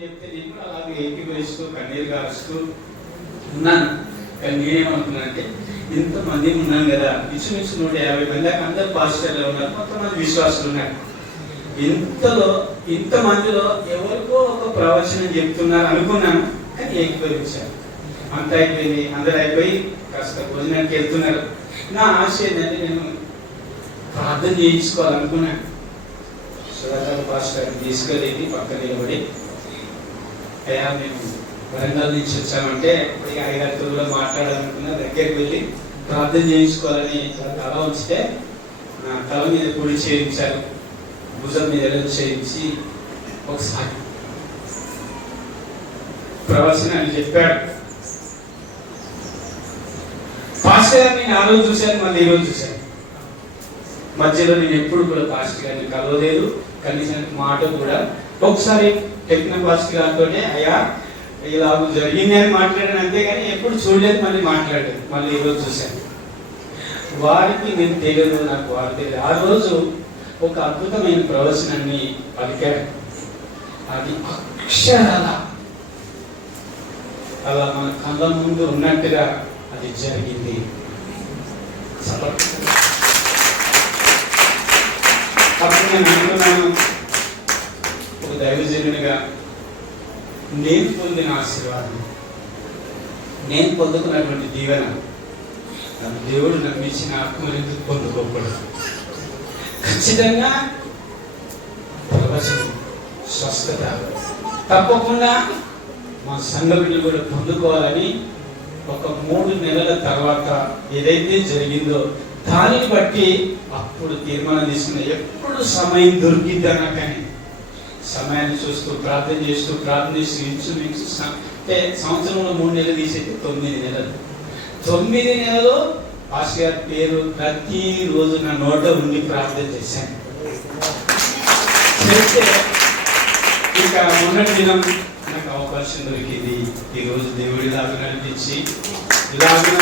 చెప్తే నేను కూడా అలాగే ఏకీభవిస్తూ కన్నీరు కారుస్తూ ఉన్నాను. కానీ నేనేమనుకున్నానంటే ఇంతమంది ఉన్నాను కదా, ఇంచుమించు 150 మంది దాకా అందరు పాస్టర్లు ఉన్నారు, కొంతమంది విశ్వాసులు ఉన్నారు. ఇంతమందిలో ఎవరికో ఒక ప్రవచనం చెప్తున్నారు అనుకున్నాను. కానీ ఏకీభవించాను. అంత అయిపోయింది, అందరు అయిపోయి కాస్త భోజనానికి వెళ్తున్నారు. నా ఆశ ఏంటంటే నేను ప్రార్థన చేయించుకోవాలనుకున్నాను. సుధాకర్ పాస్టర్ తీసుకెళ్ళి పక్కన నిలబడి, అయ్యా మేము వరంగల్ నుంచి వచ్చామంటే ఇక 5-6 రోజుల్లో మాట్లాడాలనుకున్నా. దగ్గరికి వెళ్ళి ప్రార్థన చేయించుకోవాలని తల ఉంచితే నా తల మీద కుడి చేయించారు, భుజం మీద ఎడమ చేయించి ఒకసారి ప్రవచనాన్ని చెప్పాడు. పాస్టర్ గారిని నేను ఆ రోజు చూశాను, మళ్ళీ ఈ రోజు చూశాను. మధ్యలో నేను ఎప్పుడు కూడా పాస్టర్ గారిని కలవలేదు, కనీసం మాట కూడా. ఒకసారి టెక్నికల్ పాస్టర్ గారితో అయ్యా ఇలా జరిగింది అని మాట్లాడాను, అంతేగాని ఎప్పుడు చూడలేదు, మళ్ళీ మాట్లాడలేదు. మళ్ళీ ఈరోజు చూశాను. వారికి నేను తెలియదు, నాకు వారు తెలియదు. ఆ రోజు ఒక అద్భుతమైన ప్రవచనాన్ని పలికాడు. అది అక్షరాల అలా మన కళ్ళ ముందు ఉన్నట్టుగా అది జరిగింది. అప్పుడు నేను అనుకున్నాను, ఒక దైవజనునిగా నేను పొందిన ఆశీర్వాదం, నేను పొందుకున్నటువంటి దీవెన దేవుడు నాకు ఇచ్చిన ఆత్మను పొందుకోకూడదు. ఖచ్చితంగా ప్రవచనం, స్వస్థత తప్పకుండా మా సంఘటన కూడా పొందుకోవాలని ఒక 3 నెలల తర్వాత ఏదైతే జరిగిందో దానిని బట్టి అప్పుడు తీర్మానం తీసుకున్నా. ఎప్పుడు సమయం దొరికిద్దా కానీ సమయాన్ని చూస్తూ ప్రార్థన చేస్తూ ఇంచుమించు అంటే సంవత్సరంలో 3 నెలలు తీసేది 9 నెలలు. 9 నెలలు పాస్టర్ గారి పేరు ప్రతిరోజు నా నోట ఉండి ప్రార్థన చేశాను. చేస్తే ఇక మొన్నటి దినం నాకు అవకాశం దొరికింది. ఈరోజు దేవుడిలాగా నడిపించి ఇలాగా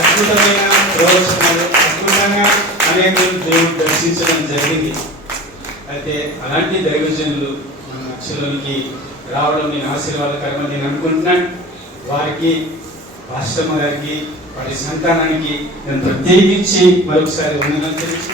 అద్భుతమైన ప్రవచనాలు, అద్భుతంగా అనేక దేవుడు దర్శించడం జరిగింది. అయితే అలాంటి దైవజనులు మన అక్షరంకి రావడం నేను ఆశీర్వాదకరమని నేను అనుకుంటున్నాను. వారికి, పాస్టర్ గారికి, వారి సంతానానికి నేను ప్రత్యేకించి మరొకసారి వందనాలు తెలుసు.